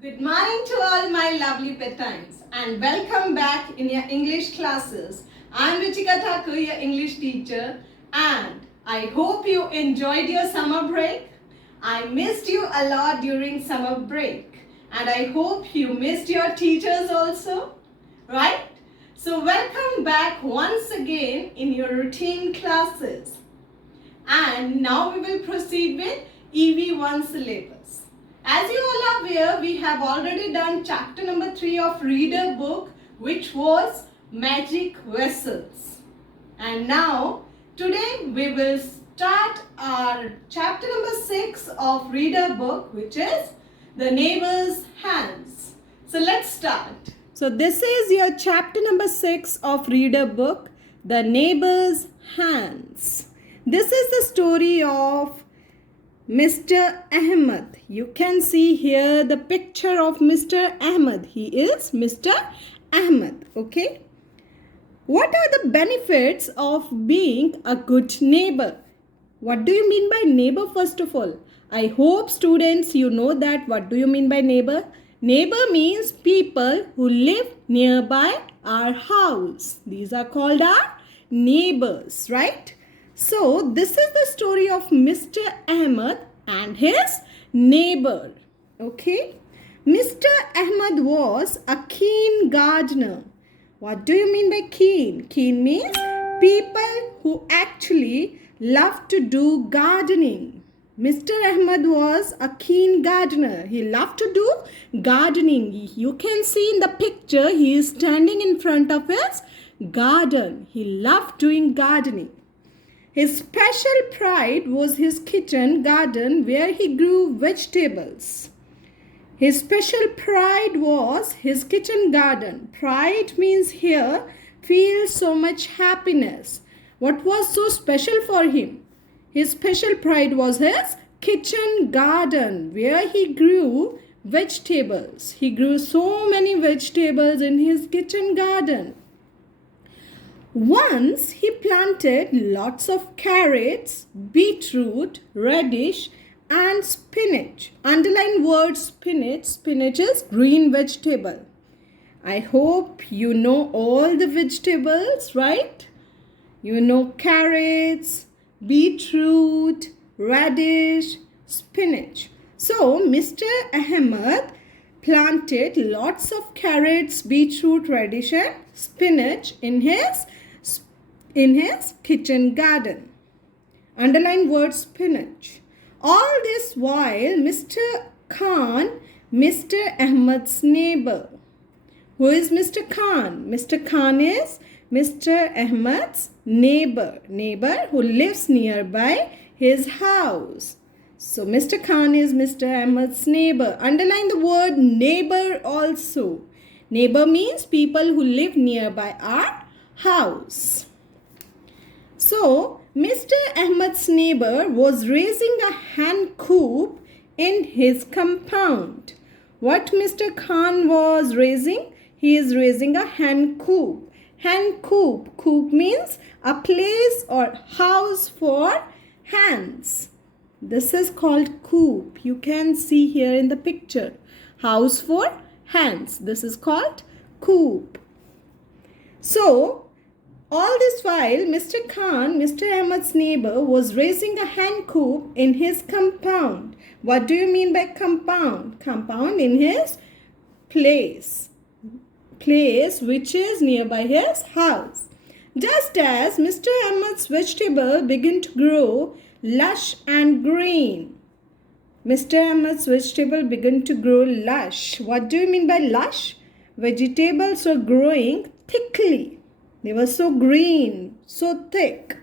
Good morning to all my lovely Pathanians and welcome back in your English classes. I am Ruchika Thakur, your English teacher, and I hope you enjoyed your summer break. I missed you a lot during summer break and I hope you missed your teachers also, right? So welcome back once again in your routine classes. And now we will proceed with EV1 syllabus. As you all are aware, we have already done chapter number 3 of reader book, which was magic vessels. And now today we will start our chapter number 6 of reader book, which is the neighbor's hands. So let's start. So this is your chapter number 6 of reader book, the neighbor's hands. This is the story of Mr. Ahmed. You can see here the picture of Mr. Ahmed. He is Mr. Ahmed. Okay. What are the benefits of being a good neighbor? What do you mean by neighbor first of all? I hope students you know that. What do you mean by neighbor? Neighbor means people who live nearby our house. These are called our neighbors, right? So, this is the story of Mr. Ahmed and his neighbor. Okay. Mr. Ahmed was a keen gardener. What do you mean by keen? Keen means people who actually love to do gardening. Mr. Ahmed was a keen gardener. He loved to do gardening. You can see in the picture he is standing in front of his garden. He loved doing gardening. His special pride was his kitchen garden where he grew vegetables. His special pride was his kitchen garden. Pride means here feel so much happiness. What was so special for him? His special pride was his kitchen garden where he grew vegetables. He grew so many vegetables in his kitchen garden. Once he planted lots of carrots, beetroot, radish and spinach. Underline word spinach. Spinach is green vegetable. I hope you know all the vegetables, right? You know carrots, beetroot, radish, spinach. So Mr. Ahmed planted lots of carrots, beetroot, radish and spinach in his kitchen garden. Underline word spinach. All this while Mr. Khan, Mr. Ahmed's neighbor. Who is Mr. Khan? Mr. Khan is Mr. Ahmed's neighbor. Neighbor who lives nearby his house. So Mr. Khan is Mr. Ahmed's neighbor. Underline the word neighbor also. Neighbor means people who live nearby our house. So, Mr. Ahmed's neighbor was raising a hen coop in his compound. What Mr. Khan was raising? He is raising a hen coop. Hen coop. Coop means a place or house for hens. This is called coop. You can see here in the picture. House for hens. This is called coop. So, all this while, Mr. Khan, Mr. Ahmed's neighbor, was raising a hen coop in his compound. What do you mean by compound? Compound in his place. Place which is nearby his house. Just as Mr. Ahmed's vegetable began to grow lush and green. Mr. Ahmed's vegetable began to grow lush. What do you mean by lush? Vegetables were growing thickly. They were so green, so thick.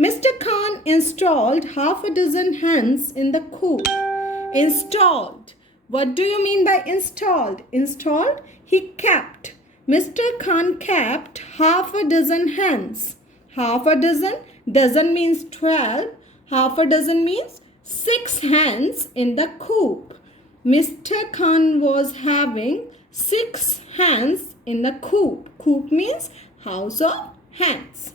Mr. Khan installed half a dozen hens in the coop. Installed. What do you mean by installed? Installed, he kept. Mr. Khan kept half a dozen hens. Half a dozen. Dozen means 12. Half a dozen means 6 hens in the coop. Mr. Khan was having 6 hens in the coop. Coop means house of hens.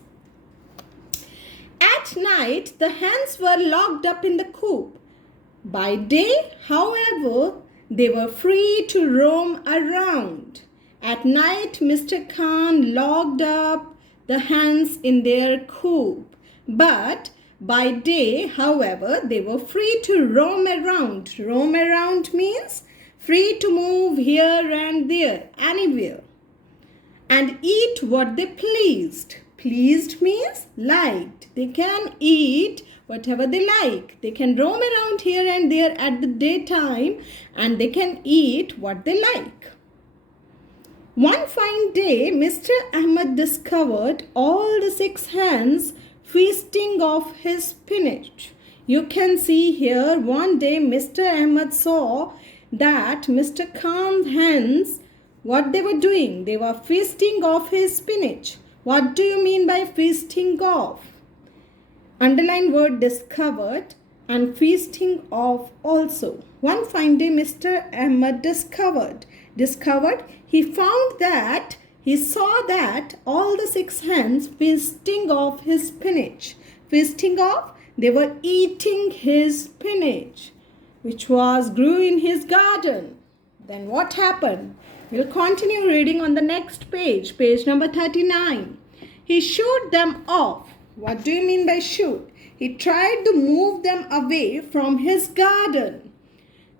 At night, the hens were locked up in the coop. By day, however, they were free to roam around. At night, Mr. Khan locked up the hens in their coop. But by day, however, they were free to roam around. Roam around means free to move here and there, anywhere, and eat what they pleased. Pleased means liked. They can eat whatever they like. They can roam around here and there at the daytime, and they can eat what they like. One fine day, Mr. Ahmed discovered all the 6 hens feasting off his spinach. You can see here, one day Mr. Ahmed saw that Mr. Khan's hens, what they were doing? They were feasting off his spinach. What do you mean by feasting off? Underline word discovered and feasting off also. One fine day Mr. Ahmed discovered, he found that, he saw that all the 6 hens feasting off his spinach. Feasting off, they were eating his spinach, which grew in his garden. Then what happened? We'll continue reading on the next page, page number 39. He shooed them off. What do you mean by shoot? He tried to move them away from his garden.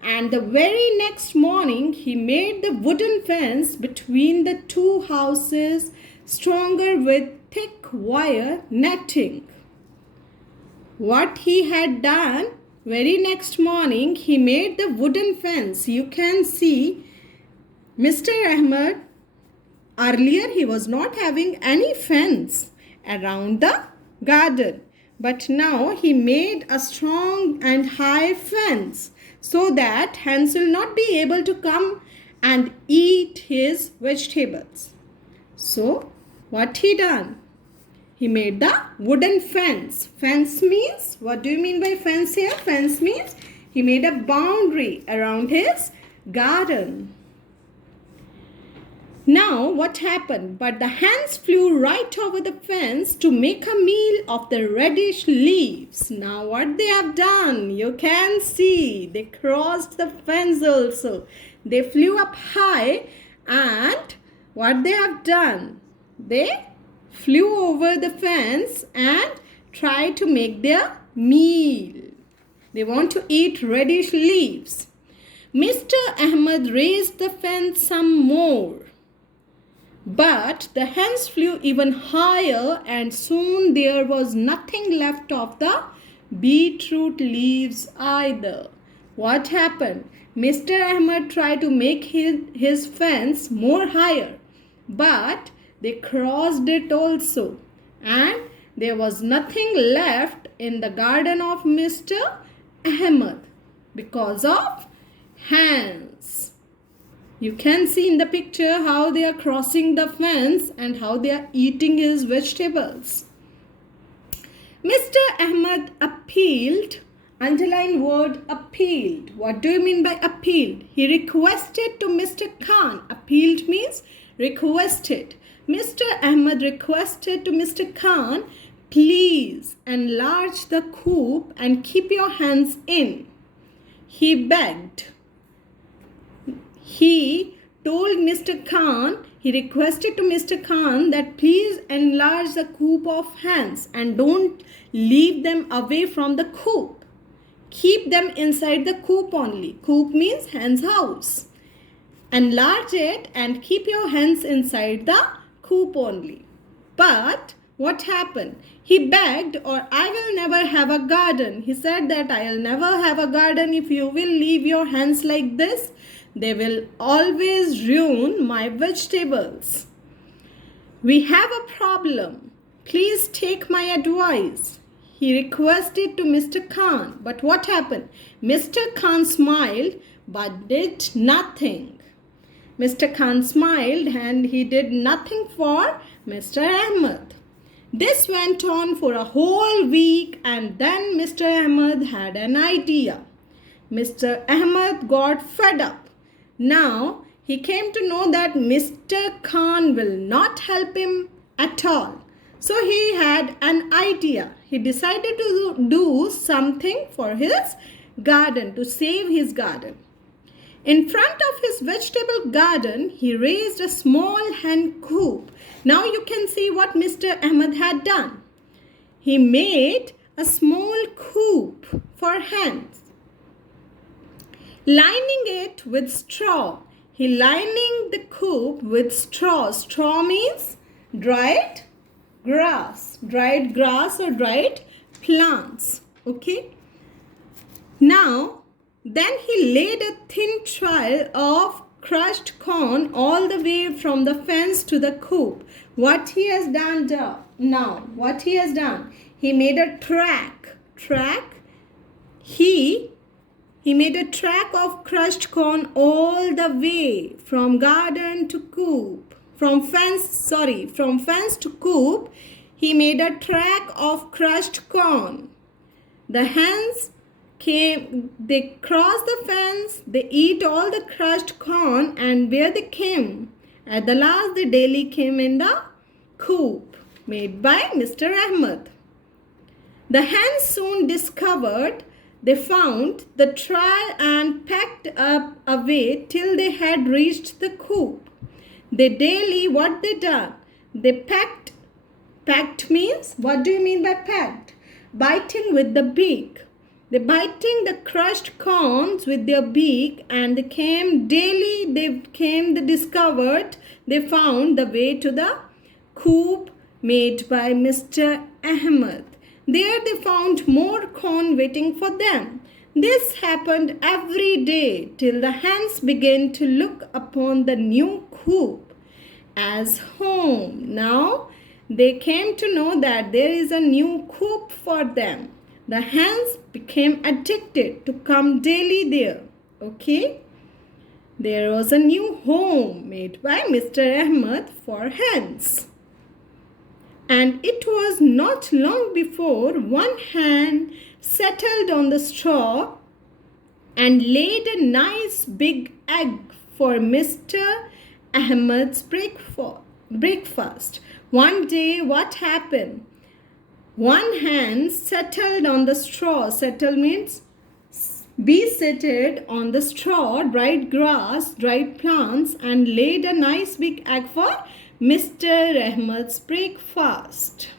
And the very next morning, he made the wooden fence between the 2 houses stronger with thick wire netting. What he had done, very next morning, he made the wooden fence. You can see Mr. Ahmed, earlier he was not having any fence around the garden. But now he made a strong and high fence so that hens will not be able to come and eat his vegetables. So what he done? He made the wooden fence. Fence means, what do you mean by fence here? Fence means he made a boundary around his garden. Now what happened? But the hens flew right over the fence to make a meal of the reddish leaves. Now what they have done? You can see they crossed the fence also. They flew up high, and what they have done? They flew over the fence and tried to make their meal. They want to eat reddish leaves. Mr. Ahmed raised the fence some more. But the hens flew even higher, and soon there was nothing left of the beetroot leaves either. What happened? Mr. Ahmed tried to make his fence more higher, but they crossed it also, and there was nothing left in the garden of Mr. Ahmed because of hens. You can see in the picture how they are crossing the fence and how they are eating his vegetables. Mr. Ahmed appealed. Underline word appealed. What do you mean by appealed? He requested to Mr. Khan. Appealed means requested. Mr. Ahmed requested to Mr. Khan, please enlarge the coop and keep your hens in. He begged. He told Mr. Khan, he requested to Mr. Khan that please enlarge the coop of hens and don't leave them away from the coop. Keep them inside the coop only. Coop means hen's house. Enlarge it and keep your hens inside the coop only. But what happened? He begged, or I will never have a garden. He said that I will never have a garden if you will leave your hens like this. They will always ruin my vegetables. We have a problem. Please take my advice. He requested to Mr. Khan. But what happened? Mr. Khan smiled but did nothing. Mr. Khan smiled and he did nothing for Mr. Ahmed. This went on for a whole week, and then Mr. Ahmed had an idea. Mr. Ahmed got fed up. Now he came to know that Mr. Khan will not help him at all. So he had an idea. He decided to do something for his garden, to save his garden. In front of his vegetable garden, he raised a small hen coop. Now you can see what Mr. Ahmed had done. He made a small coop for hens, lining it with straw. He lining the coop with straw. Straw means dried grass or dried plants. Okay. Now, then he laid a thin trail of crushed corn all the way from the fence to the coop. What he has done now, what he has done, he made a track. He made a track of crushed corn all the way from garden to coop. From fence to coop, he made a track of crushed corn. The hens came, they crossed the fence, they eat all the crushed corn, and where they came? At the last, they daily came in the coop made by Mr. Ahmed. The hens soon discovered, they found the trail and packed up away till they had reached the coop. They daily, what they done? They packed means, what do you mean by packed? Biting with the beak. They biting the crushed corns with their beak, and they discovered, they found the way to the coop made by Mr. Ahmed. There they found more corn waiting for them. This happened every day till the hens began to look upon the new coop as home. Now they came to know that there is a new coop for them. The hens became addicted to come daily there. Okay? There was a new home made by Mr. Ahmed for hens. And it was not long before one hen settled on the straw and laid a nice big egg for Mr. Ahmed's breakfast. One day, what happened? One hen settled on the straw. Settle means be seated on the straw, dried grass, dried plants, and laid a nice big egg for Mr. Ahmed's breakfast.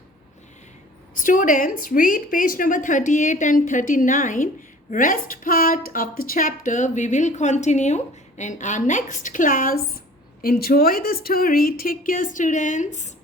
Students, read page number 38 and 39. Rest part of the chapter we will continue in our next class. Enjoy the story. Take care, students.